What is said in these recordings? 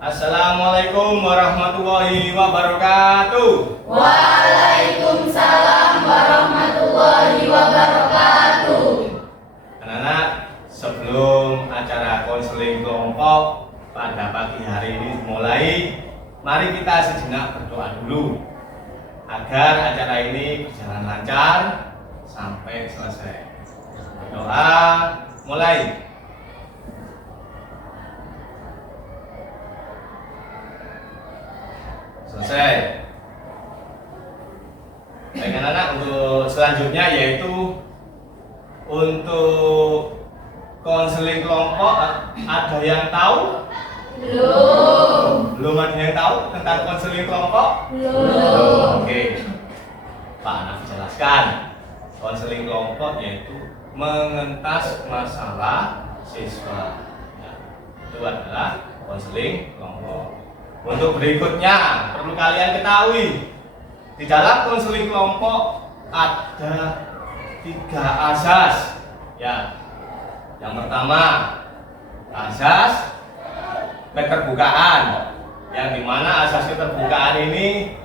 Assalamualaikum warahmatullahi wabarakatuh. Waalaikumsalam warahmatullahi wabarakatuh. Anak-anak, sebelum acara konseling kelompok pada pagi hari ini dimulai, mari kita sejenak berdoa dulu agar acara ini berjalan lancar sampai selesai. Berdoa mulai. Selesai. Baik anak-anak, untuk selanjutnya yaitu untuk konseling kelompok, ada yang tahu? Belum. Belum ada yang tahu tentang konseling kelompok? Belum. Oke. Pak Anak jelaskan. Konseling kelompok yaitu mengentas masalah siswa. Ya, itu adalah konseling kelompok. Untuk berikutnya perlu kalian ketahui, di dalam konseling kelompok ada 3 asas. Ya, yang pertama asas keterbukaan, yang dimana asas keterbukaan ini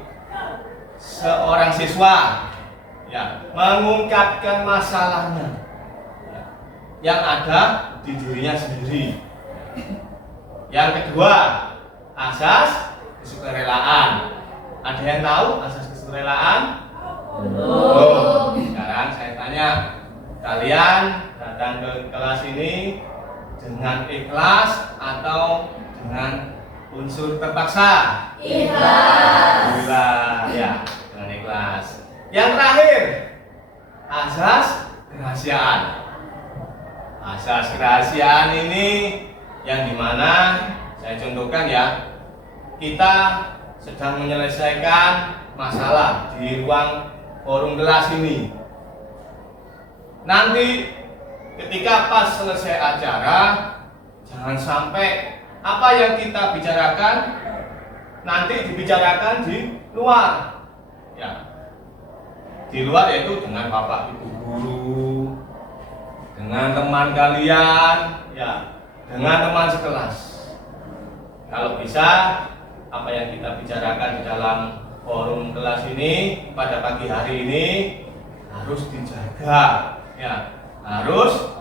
seorang siswa ya mengungkapkan masalahnya ya, yang ada di dirinya sendiri. Yang kedua, asas kesukarelaan. Ada yang tahu asas kesukarelaan? Belum. Sekarang saya tanya, kalian datang ke kelas ini dengan ikhlas atau dengan unsur terpaksa? Ikhlas. Alhamdulillah, ya, dengan ikhlas. Yang terakhir, asas kerahasiaan. Asas kerahasiaan ini yang dimana saya contohkan ya, kita sedang menyelesaikan masalah di ruang forum kelas ini. Nanti ketika pas selesai acara, jangan sampai apa yang kita bicarakan nanti dibicarakan di luar. Ya, di luar yaitu dengan bapak ibu guru, dengan teman kalian, ya, dengan teman sekelas. Kalau bisa, apa yang kita bicarakan di dalam forum kelas ini pada pagi hari ini harus dijaga, ya, harus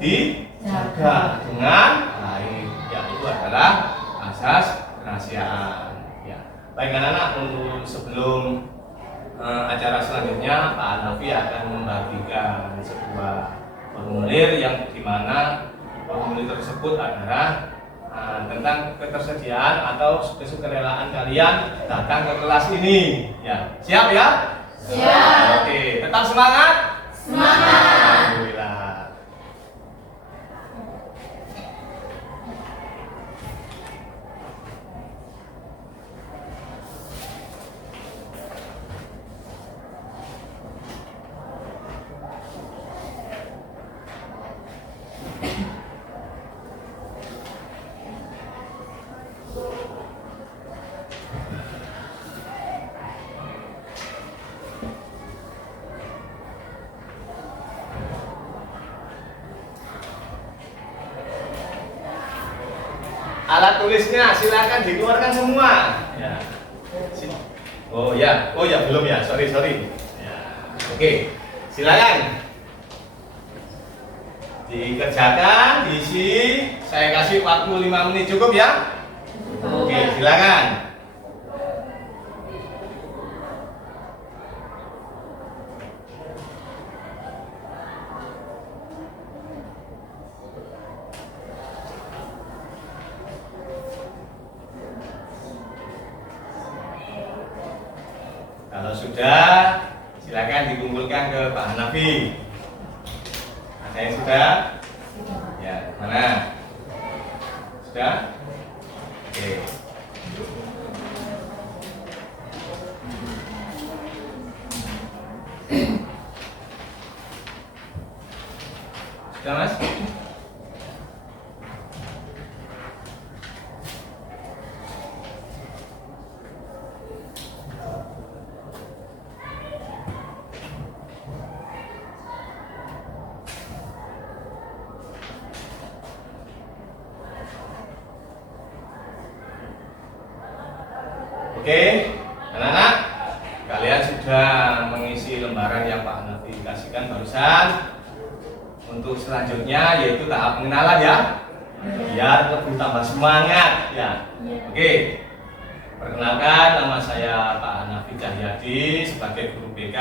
dijaga dengan baik. Ya, itu adalah asas kerahasiaan. Ya, baik anak-anak, untuk sebelum acara selanjutnya, Pak Hanafi akan membagikan sebuah formulir yang dimana formulir tersebut adalah tentang ketersediaan atau kesukarelaan kalian datang ke kelas ini. Ya, siap ya? Siap. Oke, tetap semangat. Semangat. Alhamdulillah. Alat tulisnya silakan dikeluarkan semua. Ya. Oh ya, belum ya. Sorry. Ya. Oke, silakan dikerjakan, diisi. Saya kasih waktu 5 menit, cukup ya? Oke, silakan. Kalau sudah, silakan dikumpulkan ke Pak Hanafi. Ada yang sudah? Ya, mana? Sudah? Oke. Sudah, Mas? Oke, anak-anak, kalian sudah mengisi lembaran yang Pak Hanafi kasihkan barusan. Untuk selanjutnya yaitu tahap pengenalan ya, biar lebih tambah semangat ya. Oke, perkenalkan, nama saya Pak Hanafi Cahyadi sebagai guru BK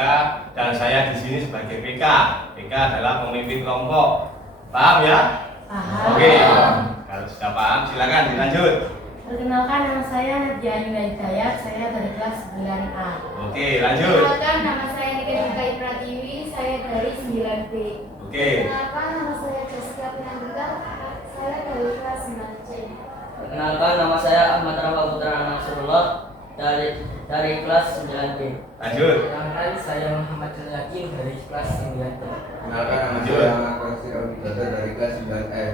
dan saya di sini sebagai PK. PK adalah pemimpin kelompok. Paham ya? Paham. Oke, kalau sudah paham silakan dilanjut. Perkenalkan, nama saya Nadia Nina Hidayat, saya dari kelas 9A. Oke, lanjut. Perkenalkan, nama saya Nika Pratiwi, saya dari 9B. Oke, Perkenalkan, nama saya Jessica Pinanggelar, saya dari kelas 9C. Perkenalkan, nama saya Ahmad Rafa Putra Nasrullah dari kelas 9B. lanjut. Perkenalkan, saya Muhammad Yakin dari kelas 9B. Kenalkan, nama saya Ahmad Rasid Al-Bidata dari kelas 9M.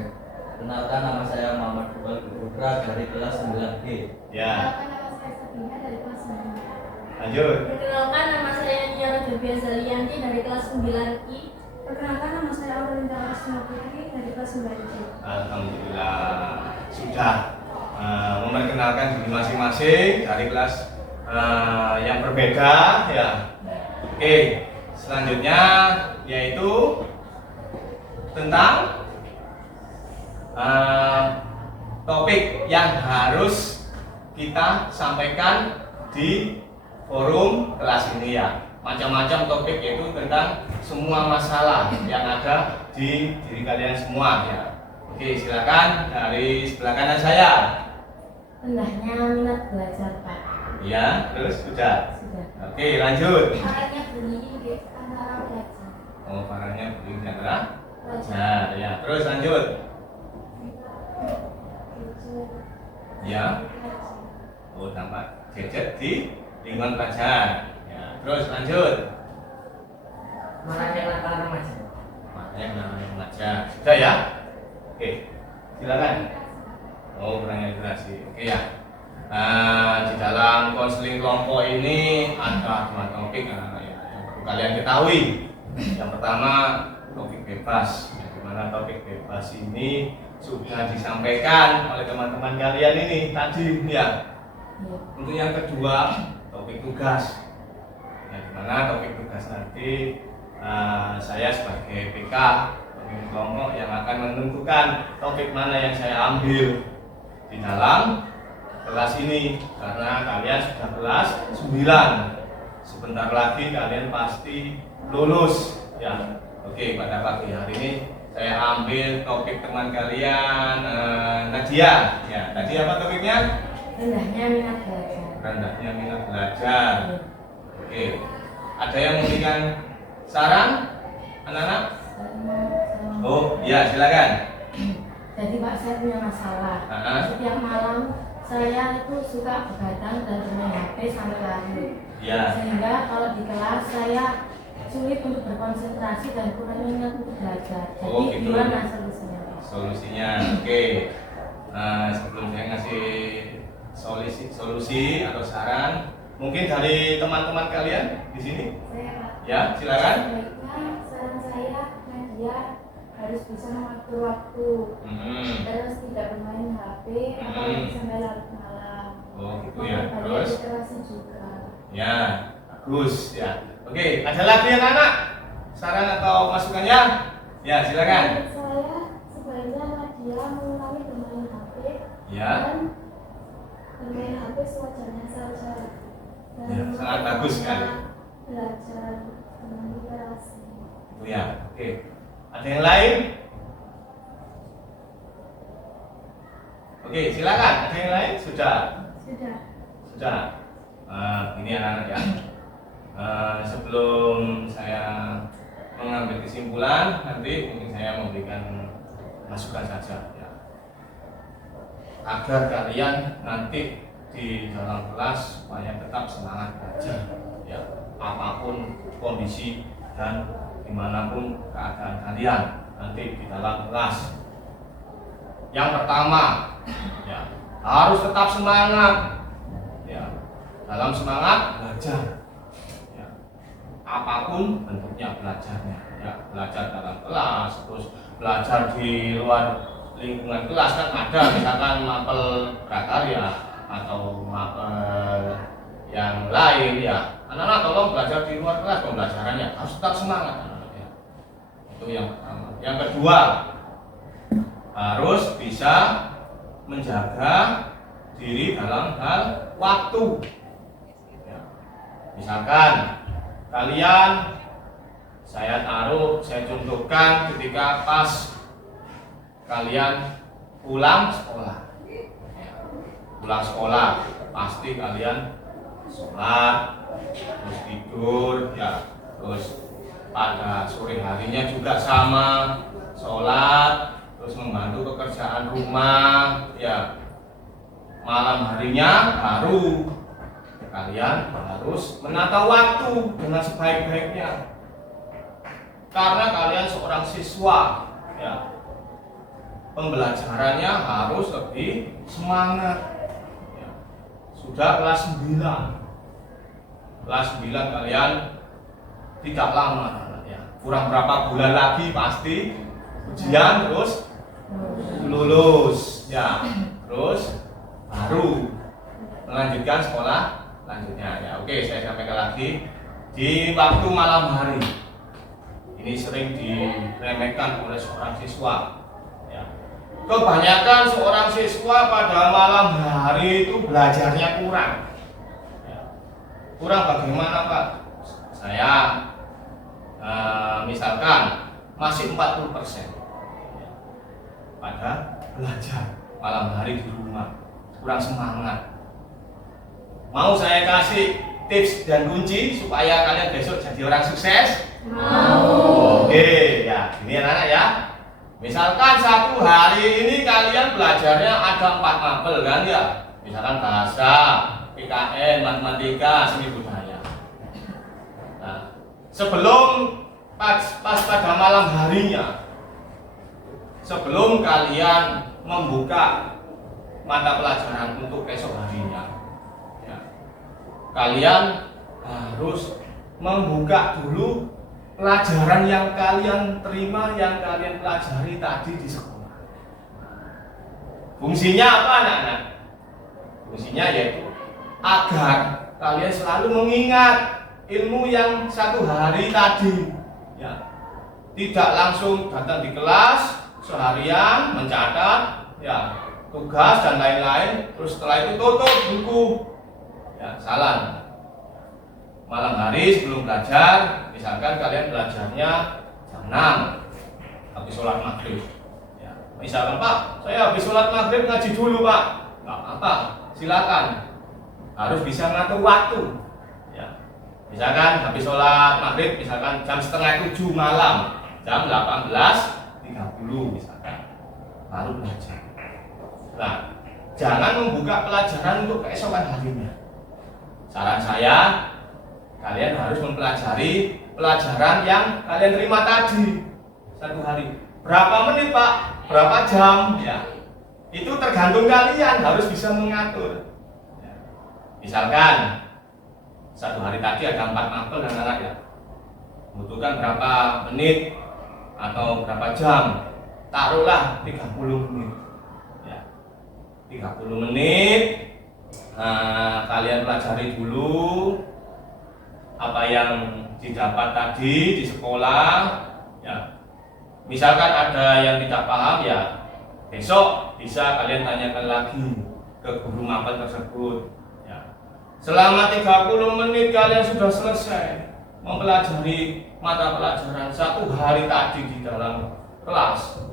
Perkenalkan, nama saya Muhammad Rubal Putra dari kelas 9B. Ya, Perkenalkan, nama saya Sabina dari kelas 9. lanjut. Perkenalkan, nama saya Niara Jubia Zalianti dari kelas 9I. Perkenalkan, nama saya Aurelinda Rasma Putri dari kelas 9C. Alhamdulillah sudah memperkenalkan diri masing-masing dari kelas yang berbeda ya. Oke, selanjutnya yaitu tentang topik yang harus kita sampaikan di forum kelas ini ya. Macam-macam topik yaitu tentang semua masalah yang ada di diri kalian semua ya. Oke, silakan dari sebelah kanan saya. Rendahnya minat belajar, Pak. Ya, terus sudah. Sudah. Oke, lanjut. Caranya berdiri di antara belajar. Oh, parahnya begini antara belajar ya. Terus lanjut. Ya. Oh, tampak gadget di lingkungan pelajar. Ya, terus lanjut. Mana yang nakal remaja? Mana yang namanya mengajar? Sudah ya? Oke, silakan. Oh, kurang literasi. Oke ya. Di dalam konseling kelompok ini ada dua topik yang perlu kalian ketahui. Yang pertama topik bebas. Di mana topik bebas ini sudah disampaikan oleh teman-teman kalian ini tadi ya. Untuk yang kedua topik tugas. Yang dimana topik tugas nanti saya sebagai PK pemimpin kelompok yang akan menentukan topik mana yang saya ambil di dalam kelas ini karena kalian sudah kelas 9. Sebentar lagi kalian pasti lulus ya. Oke, pada pagi hari ini saya ambil topik teman kalian Nadia ya. Tadi apa topiknya? Rendahnya minat belajar. Rendahnya minat belajar. Oke, ada yang memberikan saran anak-anak? Oh ya, silakan. Jadi Pak, saya punya masalah. Ah. Setiap malam saya itu suka begadang dan bermain HP sampai larut. Ya. Sehingga kalau di kelas saya sulit untuk berkonsentrasi dan kurang minat untuk belajar. Jadi Oh, gitu. gimana solusinya, Pak? Solusinya, oke. Sebelum saya ngasih solusi atau saran, mungkin dari teman-teman kalian di sini, Saya, Pak. ya silakan. Sebaiknya saran saya Nadia harus bisa mengatur waktu. Terus tidak bermain HP apalagi sampai larut malam. Oh gitu ya. Ada Terus, literasi juga. ya bagus ya. Oke, ada lagi yang anak saran atau masukannya? Ya silakan. Menurut saya sebaiknya Nadia mengurangi bermain HP Ya. dan bermain HP sewajarnya saja. Dan Ya, sangat bagus sekali. Belajar dengan literasi. Itu ya. Oke. Ada yang lain? Oke, silakan. Ada yang lain? Sudah. Sudah. Sudah. Ini anak-anak ya. Sebelum saya mengambil kesimpulan, nanti mungkin saya memberikan masukan saja ya. Agar kalian nanti di dalam kelas supaya tetap semangat belajar ya, apapun kondisi dan dimanapun keadaan kalian nanti di dalam kelas. Yang pertama ya, harus tetap semangat ya, dalam semangat belajar ya, apapun bentuknya belajarnya ya, belajar dalam kelas, terus belajar di luar lingkungan kelas kan ada, misalkan mapel prakarya atau mapel yang lain ya, anak-anak tolong belajar di luar kelas, pembelajarannya harus tetap semangat anak-anak ya. Itu yang pertama. Yang kedua, harus bisa menjaga diri dalam hal waktu ya. Misalkan kalian, saya contohkan ketika pas kalian pulang sekolah ya. Pulang sekolah pasti kalian sholat, terus tidur ya, terus pada sore harinya juga sama, sholat, terus membantu pekerjaan rumah ya. Malam harinya baru kalian harus menata waktu dengan sebaik-baiknya, karena kalian seorang siswa ya, pembelajarannya harus lebih semangat ya. Sudah kelas 9 kalian tidak lama ya, kurang berapa bulan lagi pasti ujian, terus lulus ya, terus baru melanjutkan sekolah lanjutnya ya. Oke, saya sampaikan lagi, di waktu malam hari ini sering diremehkan oleh seorang siswa ya. Kebanyakan seorang siswa pada malam hari itu belajarnya kurang ya. Kurang bagaimana Pak? Saya misalkan masih 40% ya, pada belajar malam hari di rumah, kurang semangat. Mau saya kasih tips dan kunci supaya kalian besok jadi orang sukses? Mau. Oke ya, ini anak-anak ya. Misalkan satu hari ini kalian belajarnya ada 4 mapel kan ya. Misalkan bahasa, PKN, matematika, seni budaya. Nah, sebelum pas pada malam harinya, sebelum kalian membuka mata pelajaran untuk esok harinya ya, kalian harus membuka dulu pelajaran yang kalian terima, yang kalian pelajari tadi di sekolah. Fungsinya apa anak-anak? Fungsinya yaitu agar kalian selalu mengingat ilmu yang satu hari tadi ya. Tidak langsung datang di kelas seharian mencatat ya, tugas dan lain-lain, terus setelah itu tutup buku ya, salah. Malam hari sebelum belajar, misalkan kalian belajarnya jam 6 habis sholat maghrib ya. Misalkan Pak, saya habis sholat maghrib ngaji dulu Pak, nggak apa, silakan, harus bisa ngatur waktu ya. Misalkan habis sholat maghrib, misalkan jam setengah 7 malam, jam 18.30 misalkan baru belajar. Nah, jangan membuka pelajaran untuk keesokan harinya. Saran saya, kalian harus mempelajari pelajaran yang kalian terima tadi satu hari. Berapa menit Pak? Berapa jam? Ya, itu tergantung kalian, harus bisa mengatur. Ya. Misalkan satu hari tadi ada 4 mapel anak-anak ya, membutuhkan berapa menit atau berapa jam? Taruhlah 30 menit. 30 menit kalian pelajari dulu apa yang didapat tadi di sekolah ya. Misalkan ada yang tidak paham ya, besok bisa kalian tanyakan lagi ke guru mapel tersebut ya. Selama 30 menit kalian sudah selesai mempelajari mata pelajaran satu hari tadi di dalam kelas,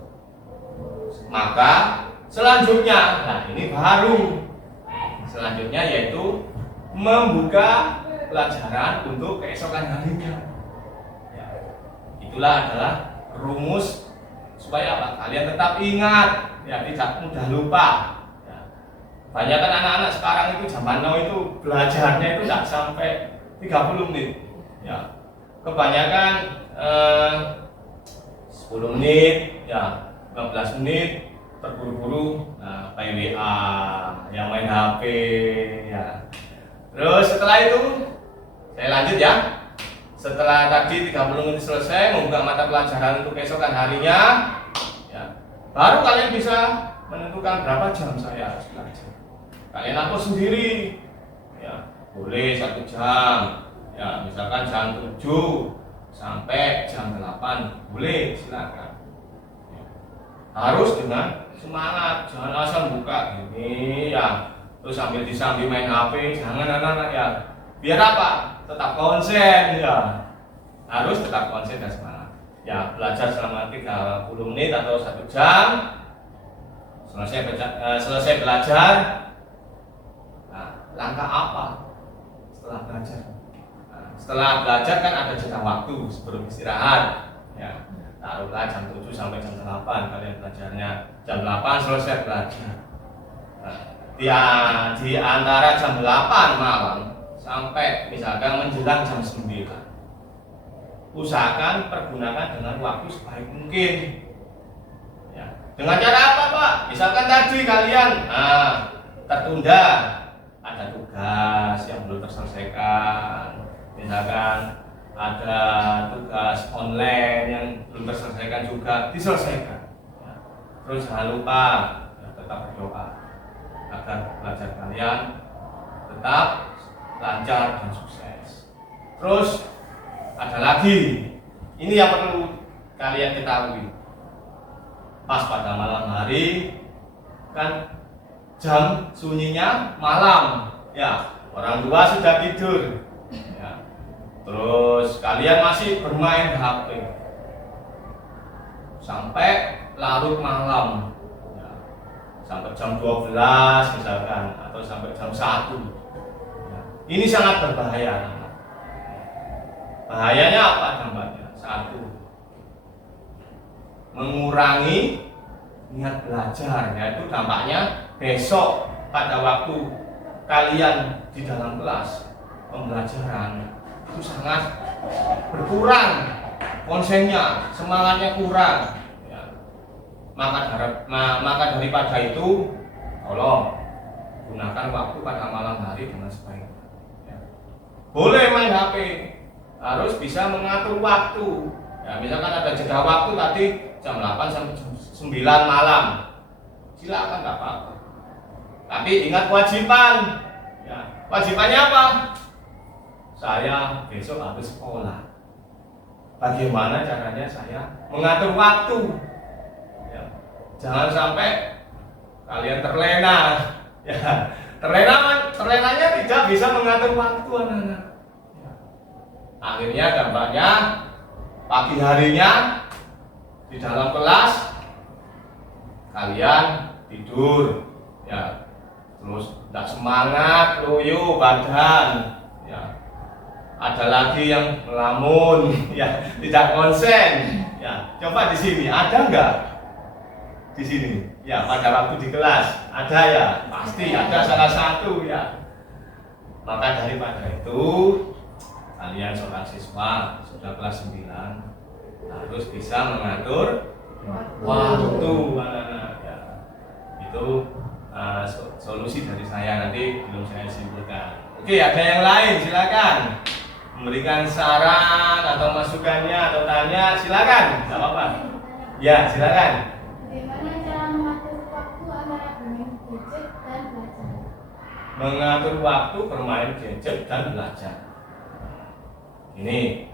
maka selanjutnya, nah ini baru selanjutnya yaitu membuka pelajaran untuk keesokan harinya ya. Itulah adalah rumus supaya apa? Kalian tetap ingat ya, tidak mudah lupa ya. Banyak kan anak-anak sekarang itu zaman now itu belajarnya itu tidak sampai 30 menit ya. Kebanyakan 10 menit ya, 15 menit terburu-buru, nah, main WA, yang main HP ya. Terus setelah itu saya lanjut ya. Setelah tadi 30 menit selesai membuka mata pelajaran untuk keesokan harinya ya, baru kalian bisa menentukan berapa jam saya harus belajar. Kalian hapus sendiri ya. boleh 1 jam. Ya, misalkan jam 7 sampai jam 8 boleh, silakan. Ya. Harus dengan semangat, jangan asal buka gini ya, terus sambil main HP, jangan anak-anak ya. Biar apa? Tetap konsen ya. Harus tetap konsen dan semangat. Ya, belajar selama 30 menit atau 1 jam. Selesai belajar. Nah, langkah apa setelah belajar? Nah, setelah belajar kan ada jeda waktu sebelum istirahat. Ya, taruhlah jam 7 sampai jam 8 kalian belajarnya. Jam 8 selesai belajar. Nah, di antara jam 8 malam sampai misalkan menjelang jam 9, usahakan pergunakan dengan waktu sebaik mungkin. Ya. Dengan cara apa, Pak? Misalkan tadi kalian tertunda, ada tugas yang belum terselesaikan, misalkan ada tugas online yang belum terselesaikan juga, diselesaikan. Ya. Terus jangan lupa tetap berdoa agar belajar kalian tetap lancar dan sukses. Terus ada lagi, ini yang perlu kalian ketahui. Pas pada malam hari kan jam sunyinya malam, ya orang tua sudah tidur, ya. Terus kalian masih bermain HP sampai larut malam, ya. Sampai jam 12 misalkan, atau sampai jam 1. Ya. Ini sangat berbahaya. Bahayanya apa dampaknya? 1, mengurangi niat belajar, yaitu dampaknya besok pada waktu kalian di dalam kelas pembelajaran itu sangat berkurang konsennya, semangatnya kurang. Ya. Maka daripada itu, tolong gunakan waktu pada malam hari dengan sebaiknya. Ya. Boleh main HP, harus bisa mengatur waktu. Ya, misalkan ada jeda waktu tadi jam 8 sampai jam 9 malam, silakan, nggak apa-apa. Tapi ingat kewajiban. Ya, kewajibannya apa? Saya besok harus sekolah. Bagaimana caranya saya mengatur waktu? Ya, jangan sampai kalian terlena. Ya, terlenanya tidak bisa mengatur waktu, anak-anak. Akhirnya dampaknya pagi harinya di dalam kelas kalian tidur, ya, terus tidak semangat, loyo badan, ya. Ada lagi yang melamun, ya, tidak konsen, ya. Coba di sini ada nggak? Di sini, ya, pada waktu di kelas ada ya, pasti ada salah satu ya. Maka daripada itu, kalian seorang siswa sudah kelas 9 harus bisa mengatur waktu, anak-anak. Ya. Itu solusi dari saya, nanti belum saya simpulkan. Oke, ada yang lain, silakan memberikan saran atau masukannya atau tanya, silakan, nggak apa-apa. Ya, silakan. Bagaimana cara mengatur waktu antara bermain gadget dan belajar? Mengatur waktu bermain gadget dan belajar. Ini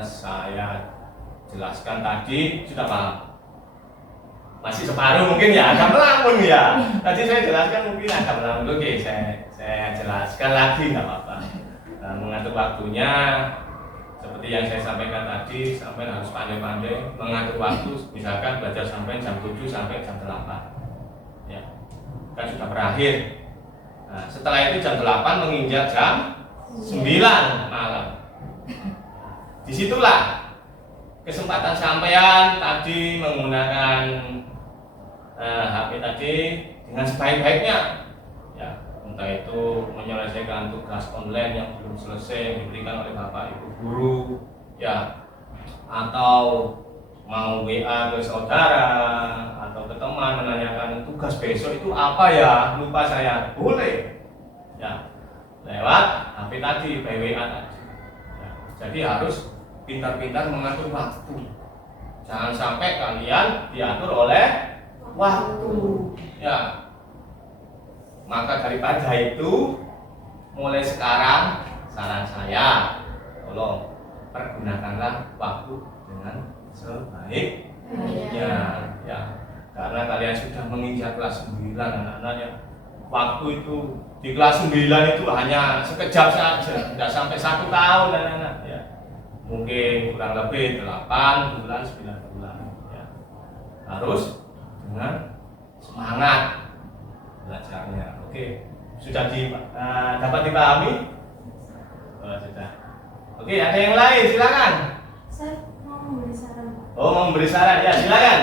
saya jelaskan tadi, sudah paham? Masih separuh mungkin ya, agak melamun ya. Tadi saya jelaskan mungkin agak melamun. Oke, saya jelaskan lagi, nggak apa-apa. Mengatur waktunya seperti yang saya sampaikan tadi, sampai harus pandai-pandai mengatur waktu. Misalkan belajar sampai jam 7 sampai jam 8, ya, kan sudah berakhir. Nah, setelah itu jam 8 menginjak jam 9 malam. Disitulah kesempatan sampean tadi menggunakan HP tadi dengan sebaik-baiknya. Ya, entah itu menyelesaikan tugas online yang belum selesai diberikan oleh Bapak Ibu guru, ya, atau mau WA ke saudara atau ke teman menanyakan tugas besok itu apa ya, lupa saya, boleh. Ya, lewat HP tadi, by WA tadi. Ya, jadi harus pintar-pintar mengatur waktu. Jangan sampai kalian diatur oleh waktu. Ya. Maka daripada itu, mulai sekarang saran saya, tolong pergunakanlah waktu dengan sebaik-baiknya ya. Karena kalian sudah menginjak kelas 9 anak-anak ya. Waktu itu di kelas 9 itu hanya sekejap saja, tidak sampai 1 tahun anak-anak ya. Mungkin kurang lebih 8 bulan, 9 bulan ya. Harus dengan semangat belajarnya. Oke, sudah dapat dipahami? Oh, sudah. Oke, ada yang lain, silakan. Saya mau memberi saran, Pak. Oh, mau memberi saran ya, silakan.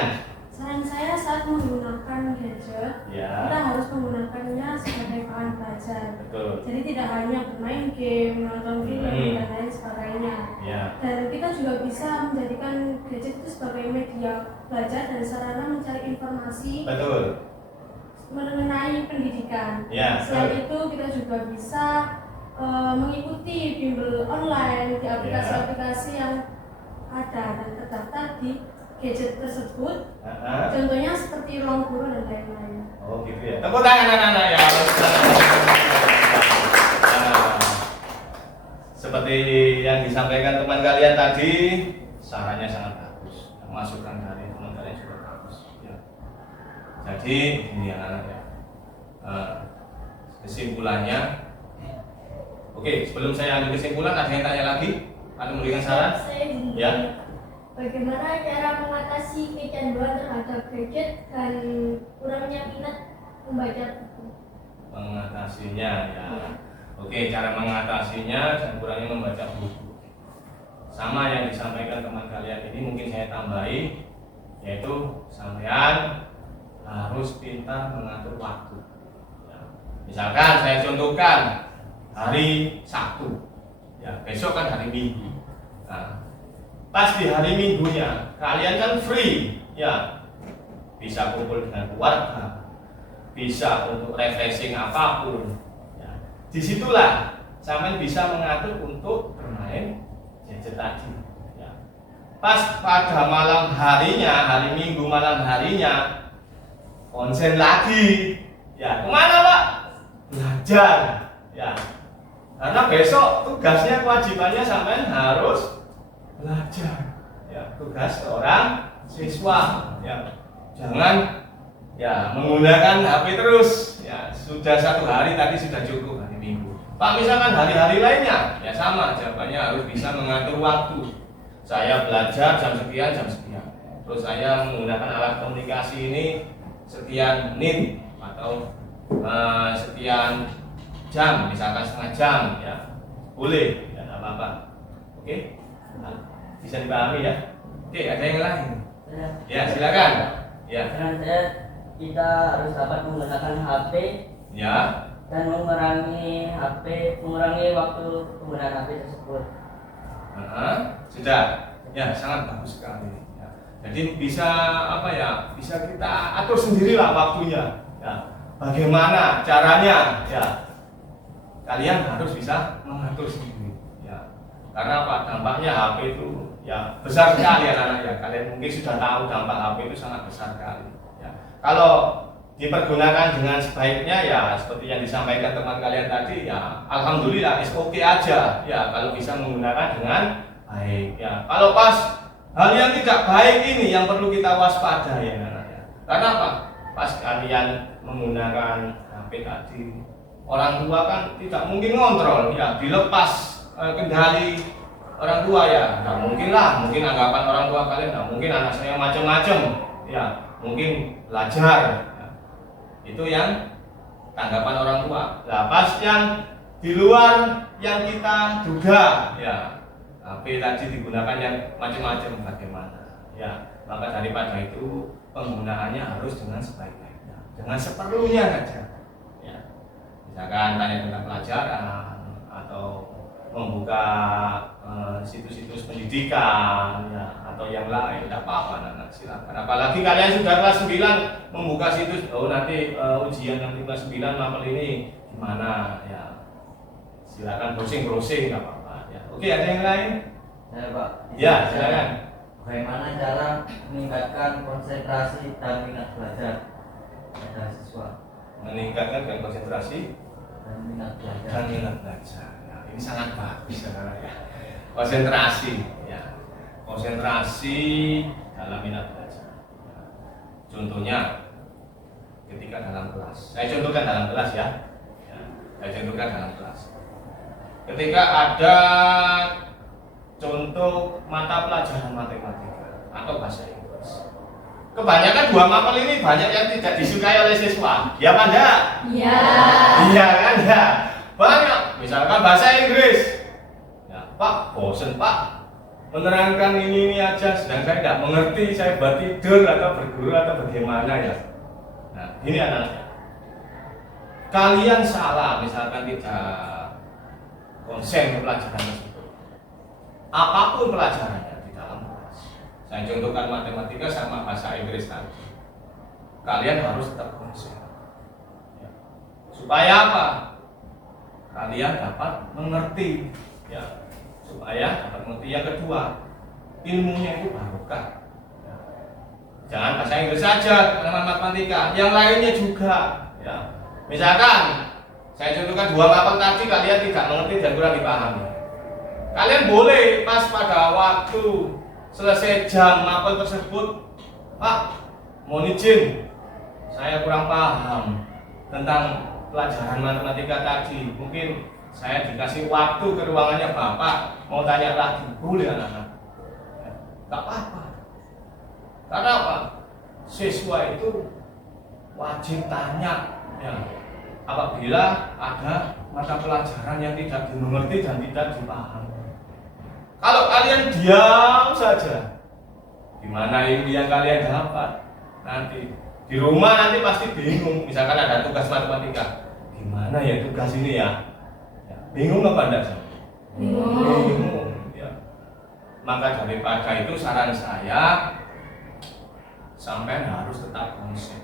Saran saya saat menggunakan gadget, Ya. kita harus menggunakannya sebagai bahan belajar. Betul. Jadi tidak hanya bermain game, nonton film, dan lain sebagainya. Ya. Dan kita juga bisa menjadikan gadget itu sebagai media belajar dan sarana mencari informasi Betul. mengenai pendidikan. Ya, Selain itu kita juga bisa mengikuti bimbel online di aplikasi-aplikasi yang ada dan terdaftar di gadget tersebut. Contohnya seperti ruang guru dan lain-lain. Oh gitu ya. Tepuk tangan anak-anak ya. Nah, seperti yang disampaikan teman kalian tadi, sarannya sangat bagus. Masukan dari teman kalian juga bagus. Ya. Jadi ini anak-anak ya. Kesimpulannya. Oke, sebelum saya ambil kesimpulan, ada yang tanya lagi? Ada memberikan saran? Saya ingin Ya. bagaimana cara mengatasi kecanduan terhadap gadget dan kurangnya minat membaca buku? Mengatasinya ya. Oke, cara mengatasinya dan kurangnya membaca buku. Sama yang disampaikan teman kalian ini mungkin saya tambahi, yaitu sampean harus pintar mengatur waktu. Ya. Misalkan saya contohkan hari Sabtu, ya besok kan hari Minggu. Nah, pas di hari Minggunya kalian kan free, ya bisa kumpul dengan keluarga, bisa untuk refreshing apapun. Ya. Disitulah sampean bisa mengatur untuk bermain gadget tadi. Ya. Pas pada malam harinya, hari Minggu malam harinya, konsen lagi. Ya kemana Pak? Belajar. Ya. Karena besok tugasnya, kewajibannya sampean harus belajar. Ya, tugas seorang siswa. Ya, jangan ya menggunakan HP terus. Ya, sudah 1 hari tadi sudah cukup hari Minggu. Pak, misalkan hari-hari lainnya, ya sama. Jawabannya harus bisa mengatur waktu. Saya belajar jam sekian, jam sekian. Terus saya menggunakan alat komunikasi ini sekian menit atau sekian jam, misalkan setengah jam, ya boleh, ya tidak apa-apa. Oke, nah, bisa dipahami ya. Oke, ada yang lain? Ya silakan. Ya. Saran saya, kita harus dapat menggunakan HP Ya. dan mengurangi waktu penggunaan HP tersebut. Sudah. Ya sangat bagus sekali. Ya. Jadi bisa apa ya? Bisa kita atur sendirilah waktunya. Ya. Bagaimana caranya? Ya. Kalian harus bisa mengatur sendiri ya. Karena apa? Dampaknya HP itu ya besar sekali anak-anak ya. Kalian mungkin sudah tahu dampak HP itu sangat besar sekali ya. Kalau dipergunakan dengan sebaiknya ya seperti yang disampaikan teman kalian tadi ya alhamdulillah oke aja ya kalau bisa menggunakan dengan baik ya. Kalau pas hal yang tidak baik ini yang perlu kita waspada ya anak-anak ya. Karena apa? Pas kalian menggunakan HP tadi, orang tua kan tidak mungkin ngontrol ya, dilepas kendali orang tua ya, nggak mungkin lah, mungkin anggapan orang tua kalian nggak mungkin anak saya macam-macam ya, mungkin belajar ya. Itu yang tanggapan orang tua. Nah pas yang di luar yang kita duga ya, HP tadi digunakan yang macam-macam bagaimana ya, maka daripada itu penggunaannya harus dengan sebaik-baiknya, dengan seperlunya saja. Misalkan tanya tentang pelajaran atau membuka situs-situs pendidikan ya, atau yang lain tidak apa-apa anak-anak silakan. Apalagi kalian sudah kelas 9 membuka situs, oh nanti ujian nanti kelas 9 mapel ini gimana ya, silakan browsing nggak apa-apa ya. Oke, ada yang lain? Saya Pak. Ya silakan. Bagaimana cara meningkatkan konsentrasi dan minat belajar pada siswa? Meningkatkan konsentrasi dan minat belajar. dan minat belajar. Nah, ini sangat bagus saudara ya. Konsentrasi ya. Konsentrasi dalam minat belajar. Contohnya ketika dalam kelas. Saya contohkan dalam kelas ya. Saya contohkan dalam kelas. Ketika ada contoh mata pelajaran matematika atau bahasa Inggris. Kebanyakan dua mapel ini banyak yang tidak disukai oleh siswa. Ya apa enggak? Iya. Iya kan ya. Banyak. Misalkan bahasa Inggris. Ya, Pak, bosen Pak. Menerangkan ini aja, sedang saya tidak mengerti, saya buat tidur atau berguru atau bagaimana ya. Nah, ini anak-anaknya. Kalian salah misalkan tidak konsen ke pelajaran tersebut. Apapun pelajarannya di dalam kelas. Saya contohkan matematika sama bahasa Inggris tadi. Kalian harus tetap konsen. Ya. Supaya apa? Kalian dapat mengerti. Ya. Supaya dapat mengerti. Yang kedua, ilmunya itu barokah. Ya. Jangan bahasa Inggris saja, matematika, yang lainnya juga. Ya. Misalkan saya contohkan dua mapel tadi kalian tidak mengerti dan kurang dipahami. Kalian boleh pas pada waktu selesai jam mapel tersebut, Pak, mohon izin, saya kurang paham tentang pelajaran matematika tadi. Mungkin saya dikasih waktu ke ruangannya Bapak, mau tanya lagi, boleh anak-anak? Tak apa-apa. Karena apa? Siswa itu wajib tanya. Ya, apabila ada mata pelajaran yang tidak dimengerti dan tidak dipahami. Kalau kalian diam saja, gimana ilmu yang kalian dapat? Nanti di rumah nanti pasti bingung. Misalkan ada tugas matematika, gimana ya tugas ini ya? Bingung apa enggak? Bingung. Ya. Maka daripada itu saran saya, sampai harus tetap konsen.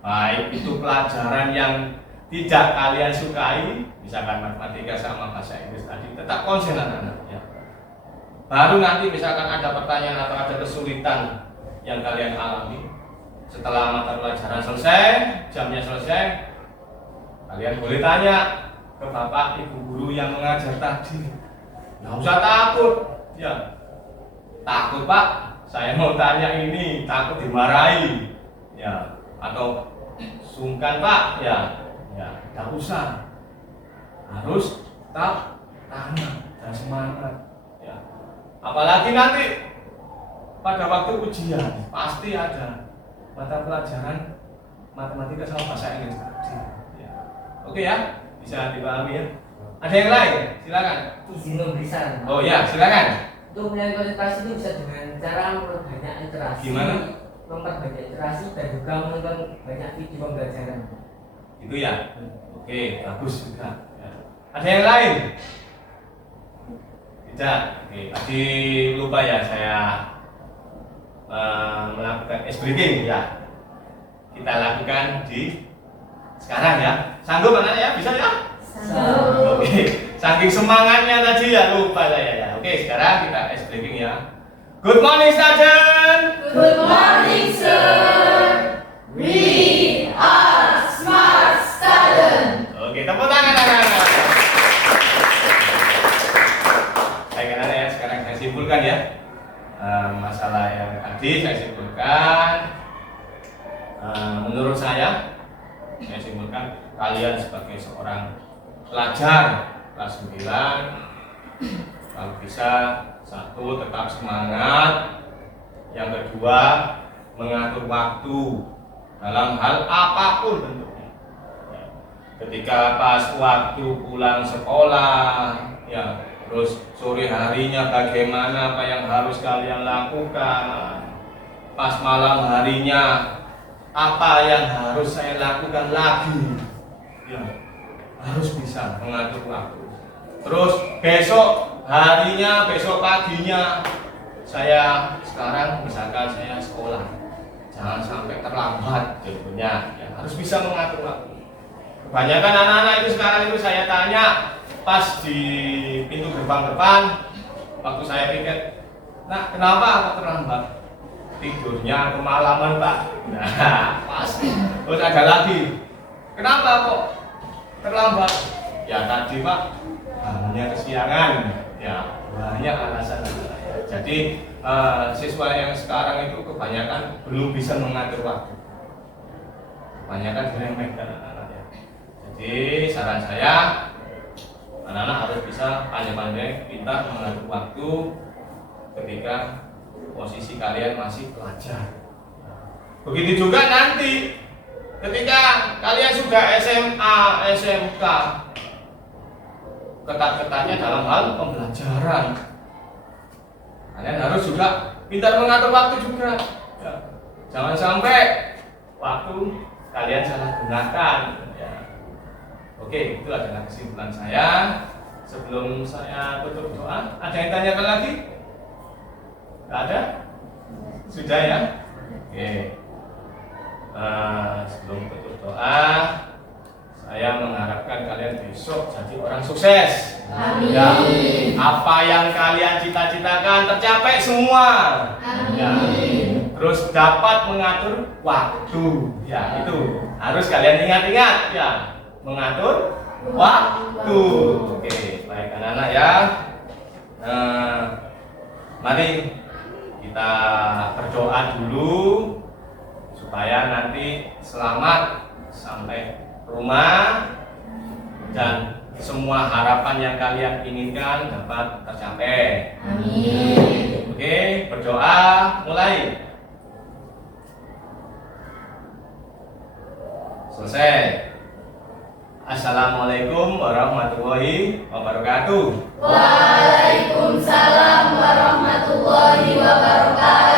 Baik itu pelajaran yang tidak kalian sukai, misalkan matematika sama bahasa Inggris tadi, tetap konsen anak-anak ya. Baru nanti misalkan ada pertanyaan atau ada kesulitan yang kalian alami setelah mata pelajaran selesai, jamnya selesai, kalian boleh tanya ke bapak ibu guru yang mengajar tadi. Nggak usah takut ya. Takut Pak, saya mau tanya ini, takut dimarahi ya, atau sungkan Pak ya, tidak usah, harus tetap tanya dan semangat ya. Apalagi nanti pada waktu ujian pasti ada mata pelajaran matematika sama bahasa Inggris tadi ya. Oke ya, bisa dipahami ya. Ada yang lain? Silakan. Izin memberi saran. Oh ya, silakan. Untuk menilai konsentrasi itu bisa dengan cara memperbanyak interaksi. Gimana? Memperbanyak interaksi dan juga menonton banyak video pembelajaran. Itu ya. Oke, bagus juga. Ya. Ada yang lain? Tidak. Oke, tadi lupa ya saya melakukan ice breaking ya. Kita lakukan di sekarang ya. Sanggup anak ya? Bisa ya? Sanggup. Oke. Saking semangatnya tadi ya lupa saya ya. Oke, sekarang kita ice breaking ya. Good morning, student. Good morning, sir. We are smart student. Oke, tepuk tangan anak-anak. Baik anak-anak ya, sekarang saya simpulkan ya. Masalah yang tadi saya simpulkan. Menurut saya simpulkan kalian sebagai seorang pelajar kelas 9, kalau bisa satu tetap semangat, yang kedua mengatur waktu dalam hal apapun bentuknya. Ketika pas waktu pulang sekolah, ya terus sore harinya bagaimana apa yang harus kalian lakukan, pas malam harinya apa yang harus saya lakukan lagi, ya harus bisa mengatur waktu. Terus besok harinya, besok paginya saya sekarang misalkan saya sekolah, jangan sampai terlambat contohnya, ya harus bisa mengatur waktu. Kebanyakan anak-anak itu sekarang itu saya tanya pas di pintu gerbang depan, waktu saya piket, nah kenapa aku terlambat? Tidurnya kemalaman Pak. Nah pasti. Terus ada lagi, kenapa kok terlambat? Ya tadi Pak, bangunnya kesiangan. Ya banyak alasan. Jadi siswa yang sekarang itu kebanyakan belum bisa mengatur waktu. Kebanyakan diremeh anak-anak ya. Jadi saran saya, anak-anak harus bisa pandai-pandai pintar mengatur waktu ketika posisi kalian masih pelajar. Begitu juga nanti ketika kalian sudah SMA, SMK, ketat-ketatnya dalam hal pembelajaran. Kalian harus juga pintar mengatur waktu juga. Ya. Jangan sampai waktu kalian salah gunakan. Ya. Oke, itu adalah kesimpulan saya. Sebelum saya tutup doa, ada yang tanyakan lagi? Tidak ada? Sudah ya? Oke. Sebelum tutup doa, saya mengharapkan kalian besok jadi orang sukses. Amin. Ya, apa yang kalian cita-citakan tercapai semua. Amin. Ya, terus dapat mengatur waktu. Ya, itu harus kalian ingat-ingat ya, mengatur waktu. Oke, baik anak-anak ya. Mari kita berdoa dulu supaya nanti selamat sampai rumah dan semua harapan yang kalian inginkan dapat tercapai. Amin. Oke, berdoa mulai. Selesai. Assalamualaikum warahmatullahi wabarakatuh. Waalaikumsalam warahmatullahi wabarakatuh.